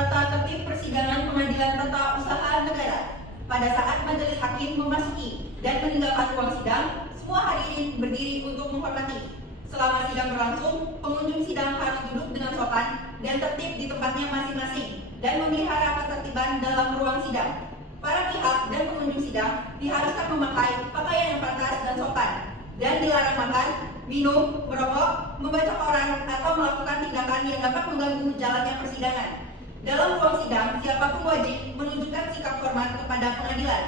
tata tertib persidangan pengadilan tata usaha negara. Pada saat majelis hakim memasuki dan meninggalkan ruang sidang, semua hadirin berdiri untuk menghormati. Selama sidang berlangsung, pengunjung sidang harus duduk dengan sopan dan tertib di tempatnya masing-masing dan memelihara ketertiban dalam ruang sidang. Para pihak dan pengunjung sidang diharuskan memakai pakaian yang pantas dan sopan dan dilarang makan, minum, merokok, membaca koran, atau melakukan tindakan yang dapat mengganggu jalannya persidangan. Dalam ruang sidang, siapapun wajib menunjukkan sikap hormat kepada pengadilan.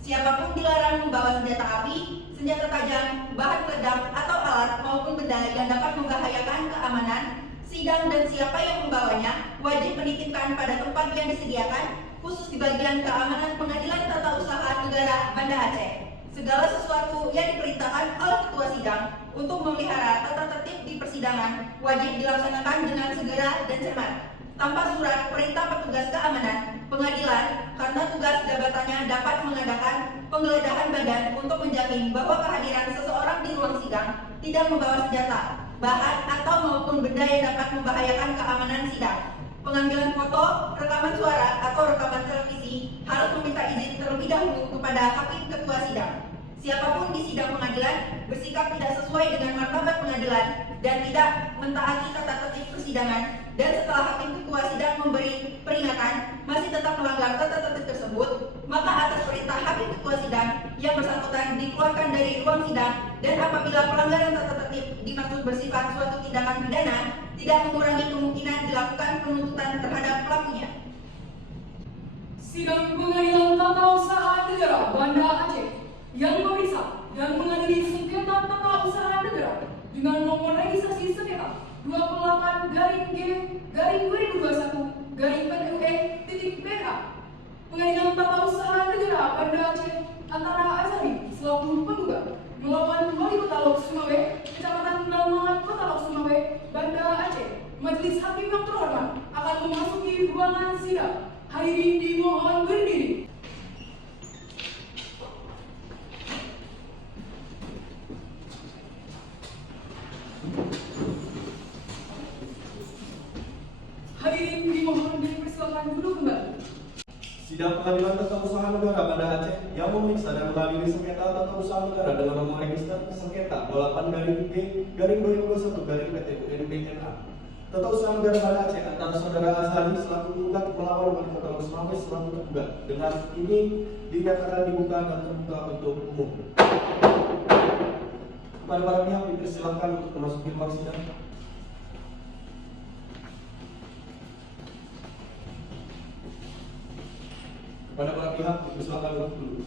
Siapapun dilarang membawa senjata api, senjata tajam, bahan peledak, atau alat maupun benda yang dapat membahayakan keamanan sidang, dan siapa yang membawanya wajib menitipkan pada tempat yang disediakan khusus di bagian keamanan Pengadilan Tata Usaha Negara Banda Aceh. Segala sesuatu yang diperintahkan oleh ketua sidang untuk memelihara tata tertib di persidangan wajib dilaksanakan dengan segera dan cermat, tanpa surat perintah petugas keamanan pengadilan, karena tugas jabatannya dapat mengadakan penggeledahan badan untuk menjamin bahwa kehadiran seseorang di ruang sidang tidak membawa senjata, bahan atau maupun benda yang dapat membahayakan keamanan sidang. Pengambilan foto, rekaman suara, atau rekaman televisi harus meminta izin terlebih dahulu kepada hakim ketua sidang. Siapapun di sidang pengadilan bersikap tidak sesuai dengan martabat pengadilan dan tidak mentaati tata tertib persidangan, dan setelah hakim ketua sidang memberi peringatan masih tetap melanggar tata tertib tersebut, maka atas perintah hakim ketua sidang yang bersangkutan dikeluarkan dari ruang sidang, dan apabila pelanggaran tata tertib dimaksud bersifat suatu tindakan pidana, tidak mengurangi kemungkinan dilakukan penuntutan terhadap pelakunya. Sidang Pengadilan Tata Usaha Negara Banda Aceh yang memeriksa dan mengadili sengketa tata usaha negara dengan nomor registrasi sengketa 28-G-2021-PUE.PH. Pengadilan Tata Usaha Negara Banda Aceh antara Azari selaku penggugat melawan Wali Kota Lok Sumawe, Kecamatan Dalmangat, Kota Lok Sumawe, Banda Aceh. Majelis hakim yang terhormat akan memasuki ruangan sidang. Hadirin dimohon berdiri. Hadirin dimohon dipersilakan duduk kembali. Sidang Pengadilan Tata Usaha Negara Banda Aceh yang memeriksa dan mengadili sengketa tata usaha negara dengan nomor register sengketa 28-G-2021-PTUNPNA. Tata usaha negara Banda Aceh antara saudara Azhari selaku penggugat melawan Wali Kota Lok Sumawe selaku tergugat. Dengan ini dinyatakan dibuka dan terbuka untuk umum. Kepada para pihak dipersilakan untuk memasuki ruang sidang. Kepada para pihak dipersilakan duduk dulu.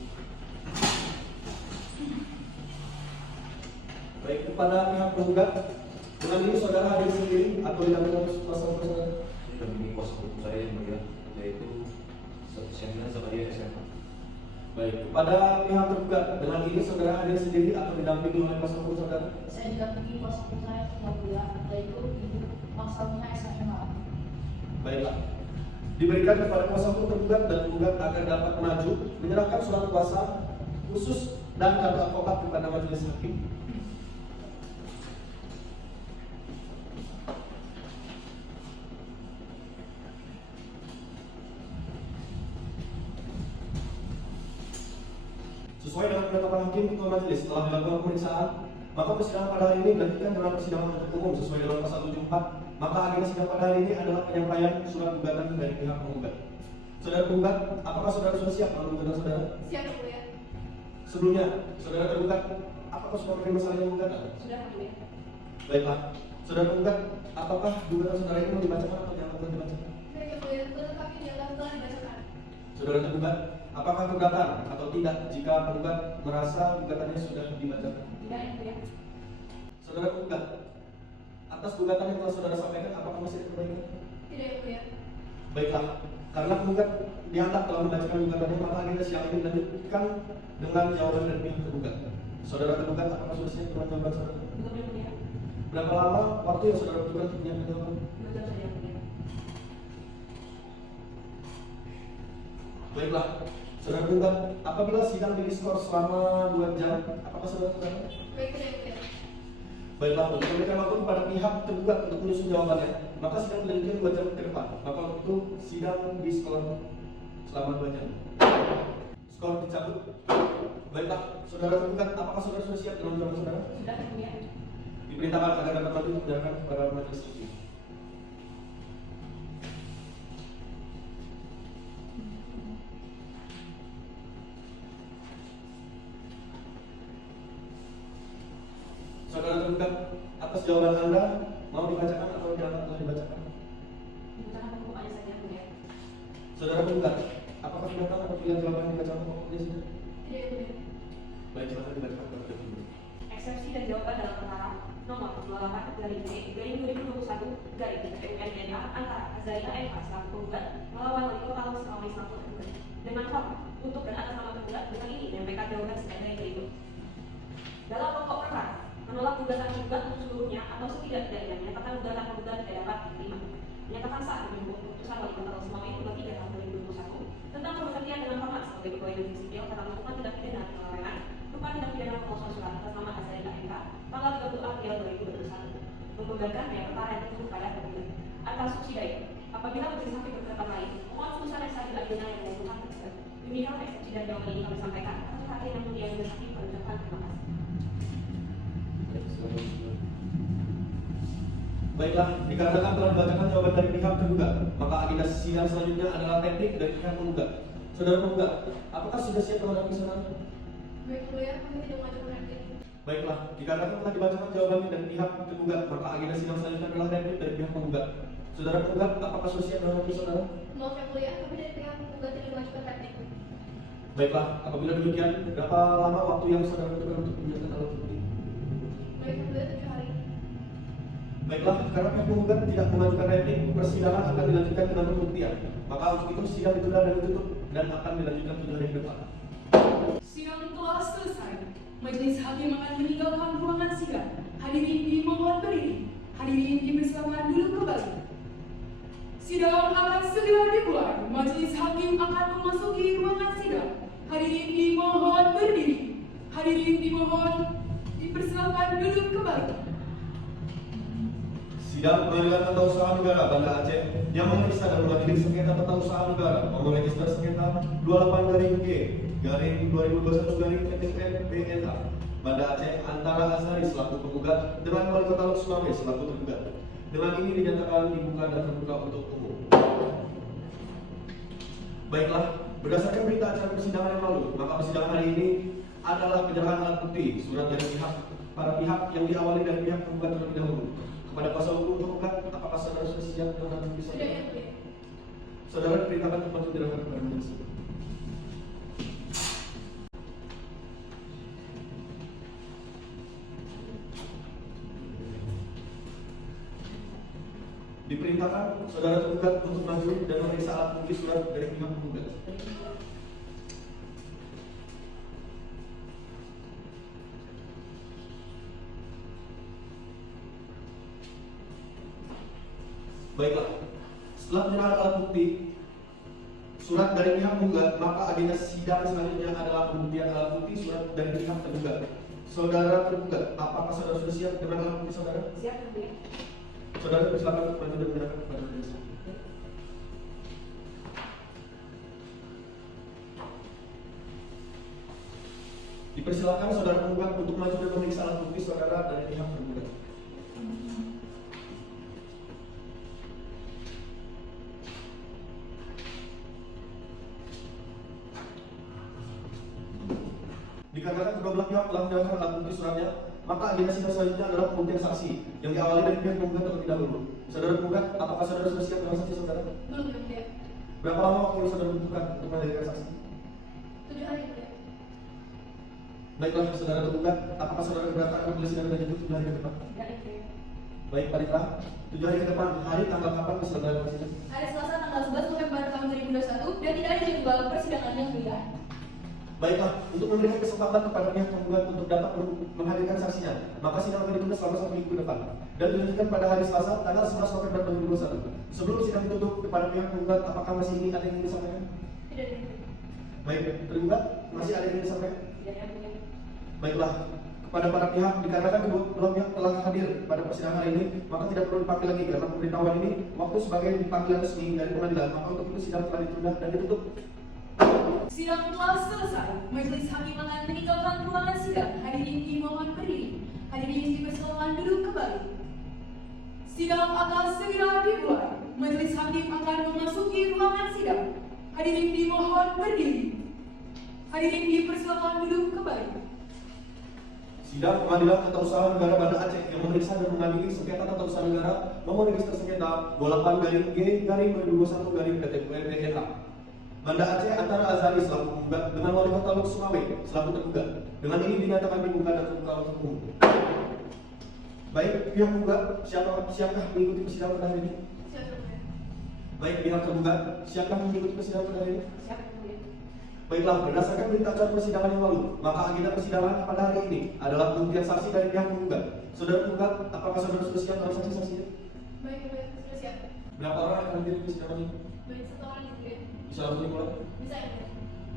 Baik, kepada pihak penggugat, dengan ini saudara hadir sendiri atau didampingi kuasa hukum saudara? Didampingi kuasa hukum saya yang mulia, yaitu Syamila Zakaria SMA. Baik, kepada pihak tergugat, dengan ini saudara hadir sendiri atau didampingi oleh kuasa hukum saudara? Saya didampingi kuasa hukum saya yang mulia, yaitu Ibu Maksalina SMA. Baiklah. Diberikan kepada kuasa hukum tergugat dan penggugat agar dapat maju menyerahkan surat kuasa khusus dan kartu advokat kepada majelis hakim. Sesuai dengan penetapan hakim ketua majelis setelah dilakukan pemeriksaan, maka persidangan pada hari ini dilanjutkan dengan persidangan untuk umum sesuai dengan pasal 74. Maka agenda sidang pada hari ini adalah penyampaian surat gugatan dari pihak penggugat. Saudara penggugat, apakah saudara sudah siap dalam gugatan saudara? Siap, Bu ya. Sebelumnya, saudara tergugat, apakah sudah menerima salin gugatan? Sudah, Bu ya. Baiklah, saudara penggugat, apakah gugatan saudara ini mau dibacakan atau jangan dibacakan? Baik, Bu ya. Tetapi dianggap telah dibacakan. Saudara tergugat, apakah keberatan atau tidak jika penggugat merasa gugatannya sudah dibacakan? Tidak, Bu ya. Saudara penggugat, atas gugatan yang telah saudara sampaikan, apakah masih ada perbaikan? Tidak, Bu ya. Baiklah, karena penggugat dianggap telah membacakan gugatannya, maka agenda sidang ini dilanjutkan dengan jawaban dari pihak tergugat. Saudara tergugat, apakah sudah siap dengan jawaban saudara? Betul, Bu ya. Berapa lama waktu yang saudara butuhkan untuk menyiapkan jawaban? Betul saja, Bu ya. Baiklah, saudara tergugat, apabila sidang diskors selama 2 jam, apakah saudara tergugat? Baik, Bu ya. Baiklah, untuk memberikan waktu kepada pihak tergugat untuk menyusun jawabannya, maka sidang dilanjutkan 2 jam ke depan. Maka untuk itu sidang di sekolah selama 2 jam. Skor dicabut. Baiklah, saudara tergugat, apakah saudara sudah siap dengan jawaban saudara? Sudah yang mulia. Diperintahkan agar dapat maju menyerahkan kepada majelis hakim. Saudara tergugat, atas jawaban Anda mau dibacakan atau tidak telah dibacakan? Dibutuhkan pokoknya saja yang mulia. Saudara tergugat, apakah sudah tahu apabila jawaban dibacakan pokoknya sudah? Tidak yang mulia. Baik, silakan dibacakan kepada dulu. Eksepsi dan jawaban dalam perkara nomor 28 garing B garing 2021 garing PUNDA antara Azalia MH selaku penggugat melawan wali kota Los Angeles selaku tergugat dengan fakta untuk dan atas nama tergugat dengan ini menyampaikan jawaban sebagai berikut. Dalam pokok perkara menolak gugatan tergugat untuk seluruhnya atau setidak-tidaknya menyatakan gugatan tergugat tidak dapat diterima. Menyatakan sah dengan keputusan wali kota Los Angeles nomor 3 tahun 2021 tentang pemberhentian dengan hormat sebagai pegawai negeri sipil karena melakukan tindak pidana penyelewengan berupa tindak pidana pemalsuan surat atas nama Azalia MH tanggal 30 April 2021 membebankan biaya perkara yang tersebut pada tergugat. Atas subsidi apabila majelis hakim berpendapat lain, mohon putusan yang sah diadilkan yang menentukan tergugat. Demikian eksepsi dan jawaban ini kami sampaikan. Atas hati yang mulia majelis hakim kami ucapkan terima kasih. Baiklah, dikarenakan telah dibacakan jawaban dari pihak tergugat, maka agenda sidang selanjutnya adalah teknik dari pihak penggugat. Saudara penggugat, apakah sudah siap menghadapi saudara? Baik yang mulia, kami tidak mengajukan replik. Baiklah, dikarenakan telah dibacakan jawaban dari pihak tergugat, maka agenda sidang selanjutnya adalah replik dari pihak penggugat. Saudara penggugat, apakah sudah siap menghadapi saudara? Maaf yang mulia, kami dari pihak penggugat tidak mengajukan replik. Baiklah, apabila demikian, berapa lama waktu yang saudara butuhkan untuk menjelaskan alat bukti? Baik yang mulia, 7 hari. Baiklah, karena pihak penggugat tidak mengajukan replik, persidangan akan dilanjutkan dengan pembuktian. Maka untuk itu sidang ditunda dan ditutup dan akan dilanjutkan 7 hari ke depan. Sidang telah selesai. Majelis hakim akan meninggalkan ruangan sidang. Hadirin dimohon berdiri. Hadirin dipersilakan duduk kembali. Sidang akan segera dimulai. Majelis hakim akan memasuki ruangan sidang. Hadirin dimohon berdiri. Hadirin dimohon dipersilakan duduk kembali. Sidang Pengadilan Tata Usaha Negara Banda Aceh yang memeriksa dan mengadili sengketa tata usaha negara nomor register sengketa 28-G/2021-PTN-BNA Banda Aceh antara Azhari selaku penggugat dengan wali kota Los Angeles selaku tergugat. Dengan ini dinyatakan dibuka dan terbuka untuk umum. Baiklah, berdasarkan berita acara persidangan yang lalu, maka persidangan hari ini adalah penyerahan alat bukti surat dari para pihak yang diawali dari pihak penggugat terlebih dahulu. Kepada kuasa hukum penggugat, apakah saudara sudah siap dengan alat bukti Sudah saudara? yang mulia. Saudara diperintahkan untuk maju dilakukan kepada majelis. Diperintahkan saudara tergugat untuk maju dan memeriksa alat bukti surat dari pihak penggugat. Baiklah, setelah penyerahan alat bukti surat dari pihak penggugat, maka agenda sidang selanjutnya adalah pembuktian alat bukti surat dari pihak tergugat. Saudara tergugat, apakah saudara sudah siap dengan alat bukti saudara? Siap yang mulia. Saudara persilakan untuk maju dan menyerahkan kepada majelis. Dipersilakan saudara penggugat untuk maju dan memeriksa alat bukti saudara dari pihak tergugat. Dikarenakan kedua belah pihak telah menyerahkan alat bukti suratnya, maka agenda sidang selanjutnya adalah pembuktian saksi yang diawali dari pihak penggugat terlebih dahulu. Saudara penggugat, apakah saudara sudah siap dengan saksi saudara? Belum yang mulia. Berapa lama waktu yang saudara butuhkan untuk menghadirkan saksi? 7 hari yang mulia. Baiklah, saudara tergugat, apakah saudara keberatan apabila sidang dilanjutkan 7 hari ke depan? Tidak yang mulia. Baik, Pak Ritra, 7 hari ke depan, hari tanggal kapan diselenggarakan sidang? Hari Selasa tanggal 11 November tahun 2021 dan tidak ada jadwal persidangan yang mulia. Baiklah, untuk memberikan kesempatan kepada pihak penggugat untuk dapat menghadirkan saksinya, maka sidang akan ditunda selama 1 minggu ke depan dan dilanjutkan pada hari Selasa tanggal 11 November 2021. Sebelum sidang ditutup kepada pihak penggugat, apakah masih ingin ada yang ingin disampaikan? Tidak ada yang mulia. Baik, tergugat, masih ada yang ingin disampaikan? Tidak yang mulia. Baiklah, pada para pihak dikarenakan kedua belah pihak telah hadir pada persidangan hari ini, maka tidak perlu dipanggil lagi karena pemberitahuan ini waktu sebagai panggilan resmi dari pengadilan, maka untuk itu sidang telah ditunda dan ditutup. Sidang telah selesai. Majelis hakim akan meninggalkan ruangan sidang. Hadirin dimohon berdiri. Hadirin dipersilakan duduk kembali. Sidang akan segera dimulai. Majelis hakim akan memasuki ruangan sidang. Hadirin dimohon berdiri. Hadirin dipersilakan duduk kembali. Sidang Pengadilan Tata Usaha Negara Banda Aceh yang memeriksa dan mengadili sengketa tata usaha negara nomor register sengketa 28-G-2021-PT-UMPTH Banda Aceh antara Azari selaku penggugat dengan Wali Kota Lok Sumawe selaku tergugat. Dengan ini dinyatakan dibuka dan terbuka untuk umum. Baik pihak penggugat, siapkah mengikuti persidangan pada hari ini? Baik pihak tergugat, siapkah mengikuti persidangan pada hari ini? Baiklah, berdasarkan berita acara persidangan yang lalu, maka agenda persidangan pada hari ini adalah pembuktian saksi dari pihak penggugat. Saudara penggugat, apakah saudara sudah siap dalam saksi-saksinya? Baik, sudah siap. Berapa orang akan hadir di persidangan ini? Baik, 1 orang juga. Bisa langsung dimulai? Bisa ya?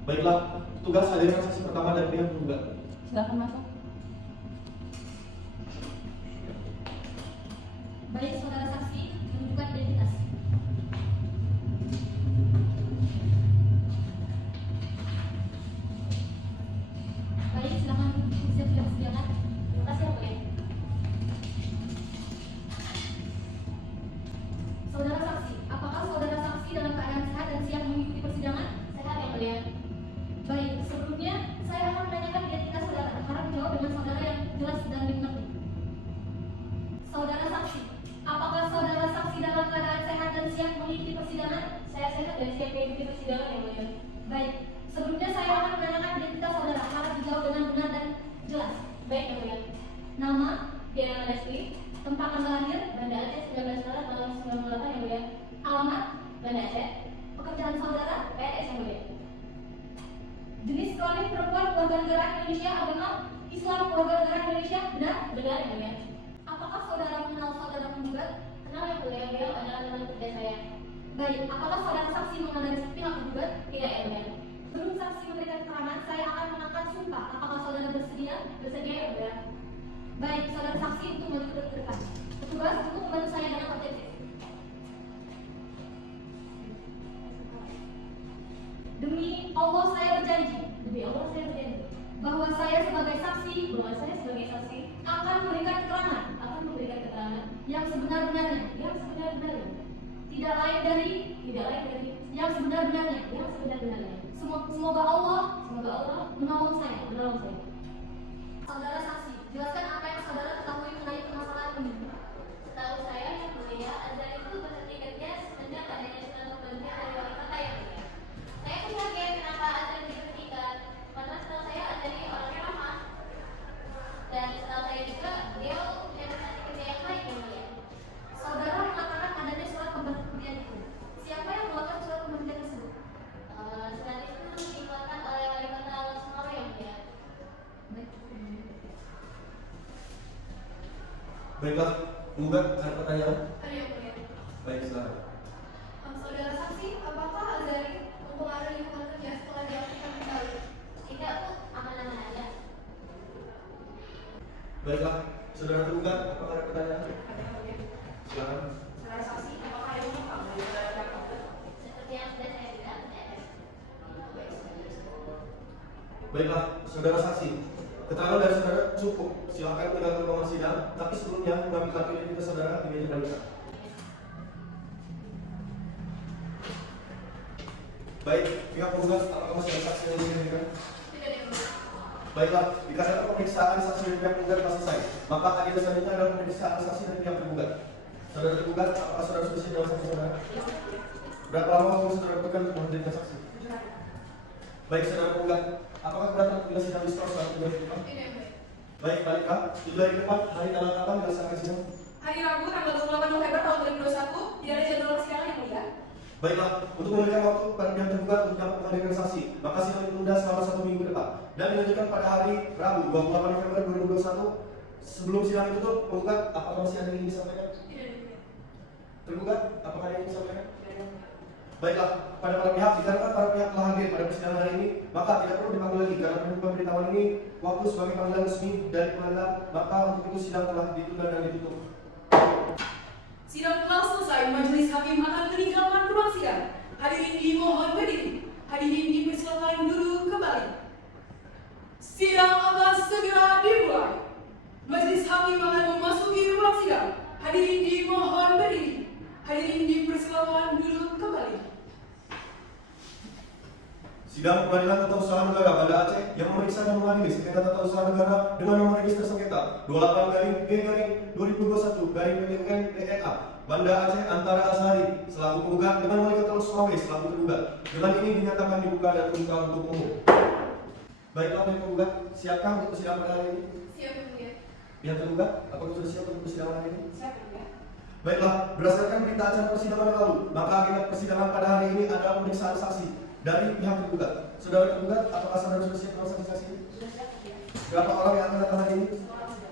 Baiklah, tugas hadirkan saksi pertama dari pihak penggugat. Silakan masuk. Baik, saudara saksi, menunjukkan identitas. Baik, silakan siap-siap persidangan. Terima kasih, Yang Mulia. Saudara saksi, apakah saudara saksi dalam keadaan sehat dan siap mengikuti persidangan? Sehat, Yang Mulia. Baik, sebelumnya saya akan menanyakan identitas saudara. Harap menjawab dengan saudara yang jelas dan dimengerti. Saudara saksi, apakah saudara saksi dalam keadaan sehat dan siap mengikuti persidangan? Saya sehat dan siap mengikuti persidangan, Yang Mulia. Baik, sebelumnya saya akan menanyakan identitas saudara. Harap dijawab dengan benar dan jelas. Baik, Yang Mulia. Nama, Diana Lesti, tempat tanggal lahir, Banda Aceh 19 Maret tahun 98, Yang Mulia. Alamat, Banda Aceh. Pekerjaan saudara, PNS, Yang Mulia. Jenis kelamin perempuan warga negara Indonesia, agama Islam warga negara Indonesia, benar? Benar, Yang Mulia. Apakah saudara mengenal saudara penggugat? Kenal, Yang Mulia. Beliau adalah teman kerja saya. Baik, apakah saudara saksi mengenal dari pihak penggugat? Tidak, Yang Mulia. Sebelum saksi memberikan keterangan, saya akan mengangkat sumpah. Apakah saudara bersedia? Bersedia, Yang Mulia. Baik, saudara saksi untuk maju ke depan. Petugas untuk membantu saya dengan objektif. Demi Allah saya berjanji bahwa saya sebagai saksi akan memberikan keterangan yang sebenar-benarnya tidak lain dari yang sebenar-benarnya. Semoga Allah menolong saya. Saudara saksi, jelaskan apa yang saudara ketahui mengenai permasalahan ini. Setahu saya, Yang Mulia, Azhar itu berhenti kerja semenjak adanya surat pemberhentian dari wali kota, Yang Mulia. Saya pun kaget kenapa Azhar diberhentikan, karena setahu saya Azhar ini orangnya ramah. Dan setahu saya juga dia punya prestasi kerja yang baik, Yang Mulia. Saudara mengatakan adanya surat pemberhentian itu. Siapa yang mengeluarkan surat pemberhentian tersebut? Surat itu dikeluarkan oleh wali kota Lok Sumawe, Yang Mulia. Baiklah, penggugat ada pertanyaan? Ada, Yang Mulia. Baik, silakan. Saudara saksi, apakah Azhari mempengaruhi lingkungan kerja setelah diaktifkan kembali? Tidak, Bu, aman-aman aja. Baiklah, saudara tergugat, apakah ada pertanyaan? Ada, Yang Mulia. Silakan. Saudara saksi, apakah ada penumpang dari saudara pihak penggugat? Seperti yang sudah saya bilang, Baiklah, saudara saksi, keterangan dari saudara cukup. Silakan meninggalkan ruangan sidang, tapi sebelumnya kami kartu identitas saudara di meja pemeriksaan. Baik, pihak penggugat, apakah masih ada saksi yang ingin diberikan? Tidak, Yang Mulia. Baiklah, dikarenakan pemeriksaan saksi dari pihak penggugat telah selesai, maka agenda selanjutnya adalah pemeriksaan saksi dari pihak tergugat. Saudara tergugat, apakah saudara sudah siap dalam saksi saudara? Berapa lama waktu saudara butuhkan untuk menghadirkan saksi? Baik, saudara tergugat, apakah keberatan apabila sidang diskors saat tugas di depan? Tidak, Yang Mulia. Baik, baliklah, tujuh hari ke depan, hari tanggal kapan dilaksanakan sidang? Hari Rabu tanggal 28 November tahun 2021 tidak ada jadwal persidangan, Yang Mulia. Baiklah, untuk memberikan waktu pada pihak tergugat untuk dapat menghadirkan saksi, maka sidang ditunda selama 1 minggu ke depan dan dilanjutkan pada hari Rabu 28 November 2021. Sebelum sidang ditutup, penggugat, apakah masih ada yang ingin disampaikan? Tidak, Yang Mulia. Tergugat, apakah ada yang ingin disampaikan? Baiklah, pada para pihak, dikarenakan para pihak telah hadir pada persidangan hari ini, maka tidak perlu dipanggil lagi karena menurut pemberitahuan ini waktu sebagai panggilan resmi dari pengadilan, maka untuk itu sidang telah ditunda dan ditutup. Sidang telah selesai, majelis hakim akan meninggalkan ruang sidang. Hadirin dimohon berdiri. Hadirin dipersilakan duduk kembali. Sidang akan segera dimulai. Majelis hakim akan memasuki ruang sidang. Hadirin dimohon berdiri. Hadirin dipersilakan duduk kembali. Sidang Pengadilan Tata Usaha Negara Banda Aceh yang memeriksa dan mengadili sengketa tata usaha negara dengan nomor register sengketa 28-G-2021-PTUN-DNA Banda Aceh Antara Azhari selaku penggugat dengan wali kota Sumawe selaku tergugat. Dengan ini dinyatakan dibuka dan terbuka untuk umum. Baiklah, pihak penggugat, siapkah untuk persidangan pada hari ini? Siap, Yang Mulia. Pihak tergugat, apakah sudah siap untuk persidangan hari ini? Siap, Yang Mulia. Baiklah, berdasarkan berita acara persidangan yang lalu, maka agenda persidangan pada hari ini adalah pemeriksaan saksi dari pihak tergugat. Saudara tergugat, apakah saudara sudah siap dengan saksi-saksi ini? Sudah siap, Yang Mulia. Berapa orang yang akan datang hari ini? Seorang sudah.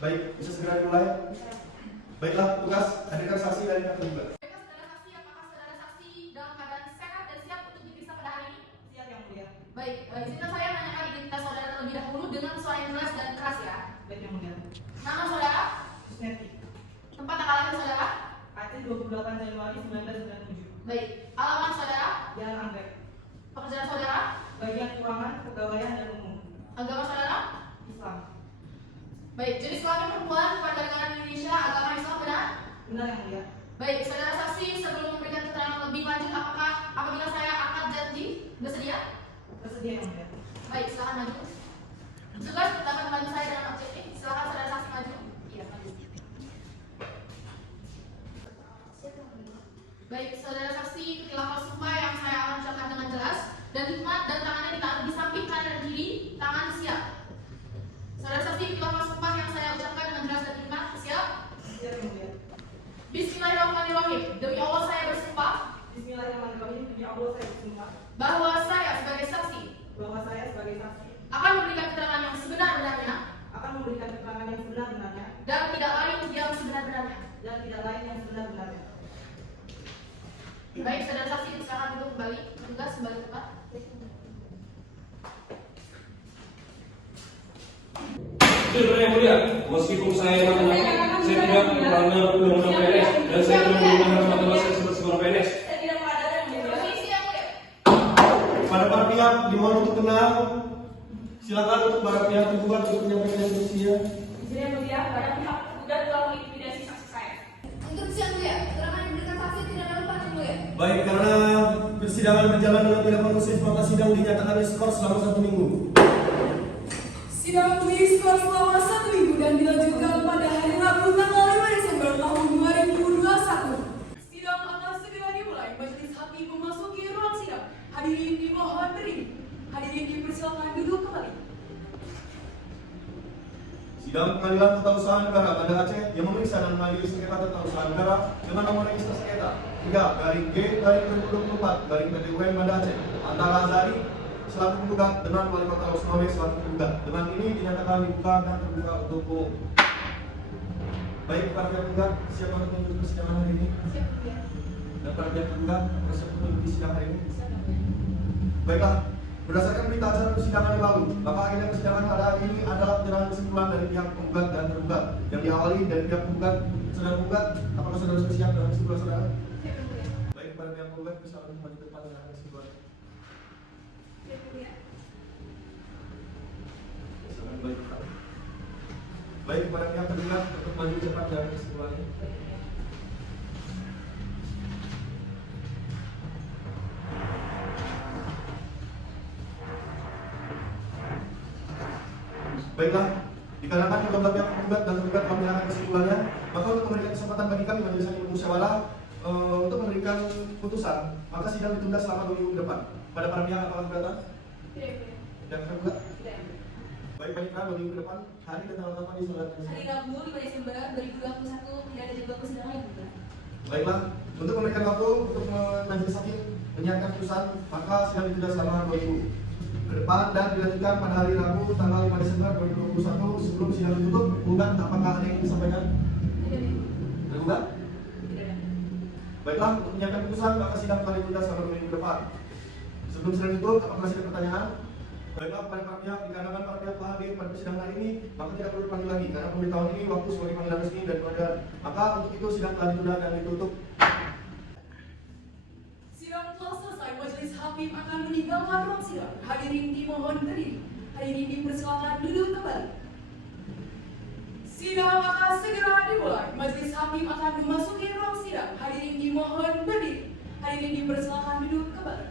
Baik, bisa segera dimulai. Baiklah, tugas hadirkan saksi dari pihak tergugat. Baiklah saudara saksi, apakah saudara saksi dalam keadaan sehat dan siap untuk diperiksa pada hari ini? Siap, Yang Mulia. Baik, izinkan saya menanyakan identitas saudara terlebih dahulu dengan suara yang jelas dan keras ya. Baik, Yang Mulia. Nama saudara, Susnerti. tempat tanggal lahir saudara, Aceh 28 Januari 1997. baik, alamat saudara, Jalan Anggrek. pekerjaan saudara, Bagian keuangan, kepegawaian dan umum. agama saudara, Islam. baik, jenis kelamin perempuan, warga negara Indonesia, agama Islam benar? Benar, Yang Mulia. Baik, saudara saksi sebelum memberikan keterangan lebih lanjut, apakah apabila saya akad janji bersedia? Bersedia, Yang Mulia. Baik, silakan maju. Tugas dapat membantu saya dengan objektif. Silakan saudara saksi maju. Iya, maju. Baik, saudara saksi khilafah sumpah yang saya akan ucapkan dengan jelas dan hikmat dan tangannya ditaruh di samping kanan dan kiri, tangan siap. Saudara saksi khilafah sumpah yang saya ucapkan dengan jelas dan hikmat, siap? Siap, Yang Mulia. Bismillahirrahmanirrahim. Demi Allah saya bersumpah Bismillahirrahmanirrahim. Demi Allah saya bersumpah bahwa saya sebagai saksi bahwa saya sebagai saksi akan memberikan keterangan yang sebenar-benarnya akan memberikan keterangan yang sebenar-benarnya dan tidak lain yang sebenar-benarnya. dan tidak lain yang sebenar-benarnya. Baik, saudara saksi silakan duduk kembali. Tugas kembali tempat. Saudara yang mulia, meskipun saya tidak melanggar undang-undang PNS dan saya tidak menggunakan matematika saya sebagai PNS. Saya tidak mengadari, Yang Mulia. Posisi yang mulia. Pada para pihak dimohon untuk tenang. Silakan untuk para pihak tergugat untuk menyampaikan diskusinya. Izin Yang Mulia, pada pihak tergugat telah mengintimidasi saksi saya. Untuk siang mulia, keterangan yang diberikan saksi tidak relevan yang mulia. Baik, karena persidangan berjalan dengan tidak kondusif, maka sidang dinyatakan diskors selama 1 minggu. Sidang diskors selama 1 minggu dan dilanjutkan pada hari Rabu tanggal 5 Desember tahun 2021. Sidang akan segera dimulai. Majelis hakim memasuki ruang sidang. Hadirin dimohon berdiri. Hadirin dipersilakan duduk kembali. Sidang Pengadilan Tata Usaha Negara Banda Aceh yang memeriksa dan mengadili sengketa tata usaha negara dengan nomor register sengketa 3-G-2024-PTUN Banda Aceh Antara Azhari selaku penggugat dengan wali kota Sumawe selaku tergugat. Dengan ini dinyatakan dibuka dan terbuka untuk umum. Baik, para pihak tergugat siap untuk mengikuti persidangan hari ini? Siap mulia. Dan para pihak tergugat siap untuk mengikuti sidang hari ini? Siap mulia. Baiklah, berdasarkan berita acara persidangan yang lalu, maka agenda persidangan pada hari ini adalah penyerahan kesimpulan dari pihak penggugat dan tergugat yang diawali dari pihak penggugat. Saudara penggugat, apakah saudara sudah siap dengan kesimpulan saudara? Siap mulia. Baik, para pihak penggugat bisa maju ke depan dengan kesimpulan. Siap mulia. Silakan kembali ke depan. Baik, para pihak tergugat untuk maju cepat dengan kesimpulannya. Baiklah, dikarenakan kedua pihak penggugat dan tergugat telah menyerahkan kesimpulannya, maka untuk memberikan kesempatan bagi kami majelis hakim bermusyawarah untuk memberikan putusan, maka sidang ditunda selama 2 minggu ke depan. Pada para pihak apakah keberatan? Tidak mulia. Dan tergugat? Tidak mulia. Baik, baiklah 2 minggu ke depan. Hari dan tanggal kapan diselenggarakan? Hari Rabu 5 Desember 2021 tidak ada jadwal persidangan yang mulia. Baiklah, untuk memberikan waktu untuk majelis hakim menyiapkan putusan, maka sidang ditunda selama 2 minggu ke depan dan dilanjutkan pada hari Rabu tanggal 5 Desember 2021 sebelum sidang ditutup. Penggugat, apakah ada yang ingin disampaikan? Tidak mulia. Tergugat? Tidak ada. Baiklah, untuk menyiapkan putusan, maka sidang telah ditunda sampai minggu depan. Sebelum sidang ditutup, apakah masih ada pertanyaan? Baiklah, kepada para pihak, dikarenakan para pihak telah hadir pada persidangan hari ini, maka tidak perlu dipanggil lagi, karena pemberitahuan ini waktu sebagai panggilan resmi dari pengadilan. Maka untuk itu sidang telah ditunda dan ditutup. Sidang telah selesai, majelis hakim akan meninggalkan ruang sidang. Hadirin dimohon berdiri. Hadirin dipersilakan duduk kembali. Sidang akan segera dimulai. Majelis hakim akan memasuki ruang sidang. Hadirin dimohon berdiri. Hadirin dipersilakan duduk kembali.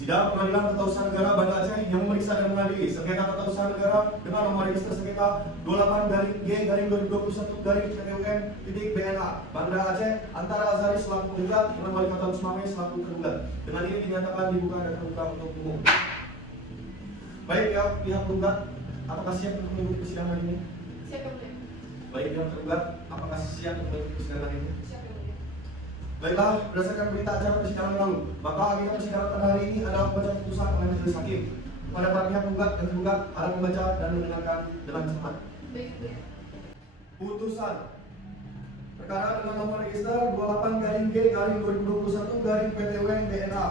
Sidang Pengadilan Tata Usaha Negara Banda Aceh yang memeriksa dan mengadili sengketa tata usaha negara dengan nomor register sengketa 28-G-2021-PTUN-BNA Banda Aceh antara Azhari selaku penggugat dengan Wali Kota Lusmame selaku tergugat. Dengan ini dinyatakan dibuka dan terbuka untuk umum. Baik ya, pihak penggugat, apakah siap untuk mengikuti persidangan ini? Siap yang mulia. Baik pihak tergugat, apakah siap untuk mengikuti persidangan ini? Siap yang mulia. Baiklah, berdasarkan berita acara persidangan lalu, maka agenda persidangan pada hari ini adalah membaca putusan oleh majelis hakim. Kepada para pihak penggugat dan tergugat, harap membaca dan mendengarkan dengan cermat. Baik, mulia. Putusan perkara dengan nomor register 28-G-2021-PTUN-BNA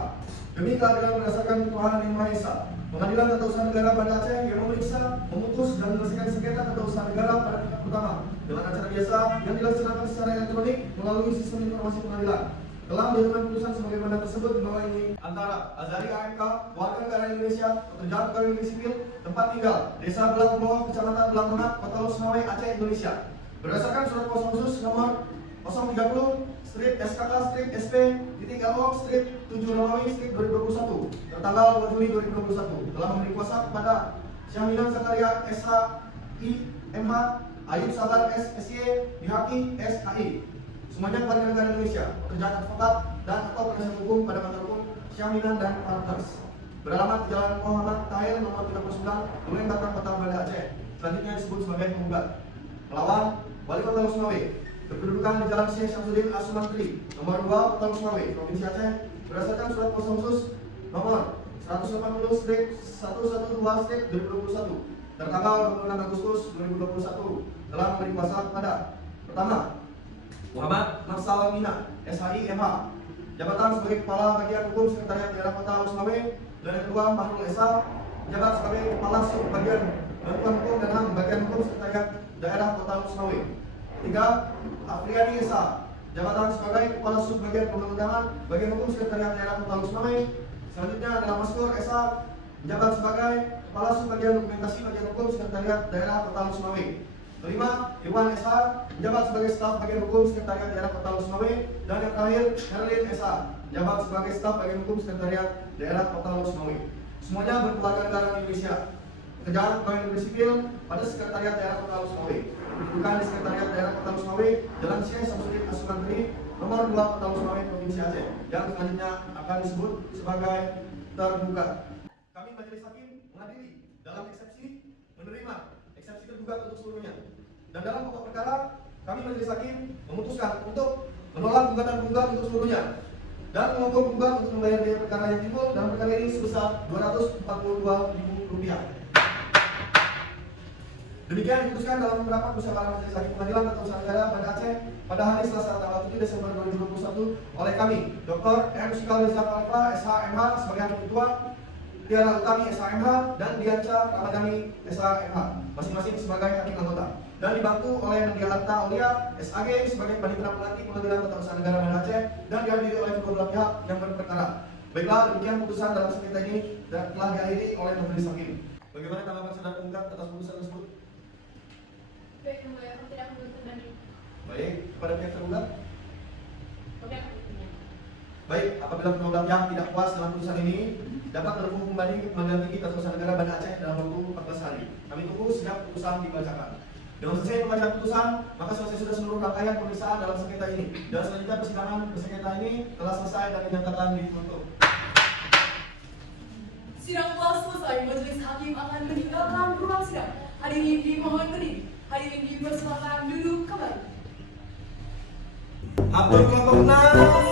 demi keadilan berdasarkan ketuhanan yang Maha Esa, Pengadilan Tata Usaha Negara Banda Aceh yang memeriksa, memutus dan menyelesaikan sengketa tata usaha negara pada tingkat pertama dengan acara biasa yang dilaksanakan secara elektronik melalui sistem informasi pengadilan. Telah menjatuhkan putusan sebagaimana tersebut melalui antara Azhari AMK, warga negara Indonesia, pekerjaan pegawai negeri sipil, tempat tinggal, Desa Belang Pulau, Kecamatan Belang Tengah, Kota Lusmame, Aceh, Indonesia. Berdasarkan surat kuasa khusus nomor 030 SKK SP LO 7 Romawi 2021 tertanggal 2 Juli 2021 telah memberi kuasa kepada Syahmilan Zakaria SHI MH Ayub Sabar SSY Bihaki SHI semuanya warga negara Indonesia, pekerjaan advokat dan atau penasihat hukum pada kantor hukum Syahmilan dan Partners beralamat Jalan Muhammad Tahir nomor 39 Duren Batang Kota Banda Aceh, selanjutnya disebut sebagai penggugat melawan Wali Kota Lusmame berkedudukan di Jalan Syekh Syamsuddin As-Sumantri nomor 2 Kota Lusmame, Provinsi Aceh berdasarkan surat kuasa khusus nomor 180/112/2021 tertanggal 26 Agustus 2021 telah memberi kuasa kepada pertama Muhammad Narsal Mina SHI MH jabatan sebagai Kepala Bagian Hukum Sekretariat Daerah Kota Lusmame, dan yang kedua Mahrul Esa menjabat sebagai Kepala Sub Bagian Bantuan Hukum dan HAM Bagian Hukum Sekretariat Daerah Kota Lusmame. Tiga, Afriani Esa jabatan sebagai Kepala Sub Bagian Perundangan Bagian Hukum Sekretariat Daerah Kota Lusmame. Selanjutnya adalah Maskur Esa menjabat sebagai Kepala Sub Bagian Dokumentasi Bagian Hukum Sekretariat Daerah Kota Lusmame. Kelima, Iwan Esa menjabat sebagai Staf Bagian Hukum Sekretariat Daerah Kota Lusmame. Dan yang terakhir, Herlin Esa menjabat sebagai Staf Bagian Hukum Sekretariat Daerah Kota Lusmame. Semuanya berkeluarga negara Indonesia. Pekerjaan pegawai negeri sipil pada Sekretariat Daerah Kota Lusmame. Kedudukan di Sekretariat Daerah Kota Lusmame, Jalan Syekh Syamsuddin As-Sumantri, nomor 2 Kota Lusmame, Provinsi Aceh, yang selanjutnya akan disebut sebagai tergugat. Kami majelis hakim mengadili dalam eksepsi menerima eksepsi tergugat untuk seluruhnya. Dan dalam pokok perkara, kami majelis hakim memutuskan untuk menolak gugatan penggugat untuk seluruhnya dan menghukum penggugat untuk membayar biaya perkara yang timbul dalam perkara ini sebesar Rp242.000. Demikian diputuskan dalam beberapa musyawarah majelis hakim Pengadilan Tata Usaha Negara Banda Aceh pada hari Selasa tanggal 7 Desember 2021 oleh kami, Dr. M. Sikal Rizal Alfa, SHMH sebagai hakim ketua, Tiara Utami SHMH dan Dianca Ramadhani SHMH masing-masing sebagai hakim anggota, dan dibantu oleh Nadia Arta Aulia SAG sebagai panitera pelantik Pengadilan Tata Usaha Negara Banda Aceh dan dihadiri oleh kedua belah pihak yang berperkara. Baiklah, demikian putusan dalam sengketa ini dan telah diakhiri oleh majelis hakim. Bagaimana tanggapan saudara penggugat atas putusan tersebut? Baik, yang mulia, aku tidak menuntut banding. Baik, kepada pihak tergugat. Kami akan bertanya. Baik, apabila kedua belah pihak tidak puas dengan putusan ini, dapat berhubung kembali ke Pengadilan Tinggi Tata Usaha Negara Banda Aceh dalam waktu 14 hari. Kami tunggu sejak putusan dibacakan. Dengan selesai pembacaan putusan, maka selesai sudah seluruh rangkaian pemeriksaan dalam sengketa ini. Dan selanjutnya persidangan sengketa ini telah selesai dan dinyatakan ditutup. Sidang telah selesai, majelis hakim akan meninggalkan ruang sidang. Hadirin dimohon berdiri. Hadirin dipersilakan duduk kembali. Atur kelompok 6.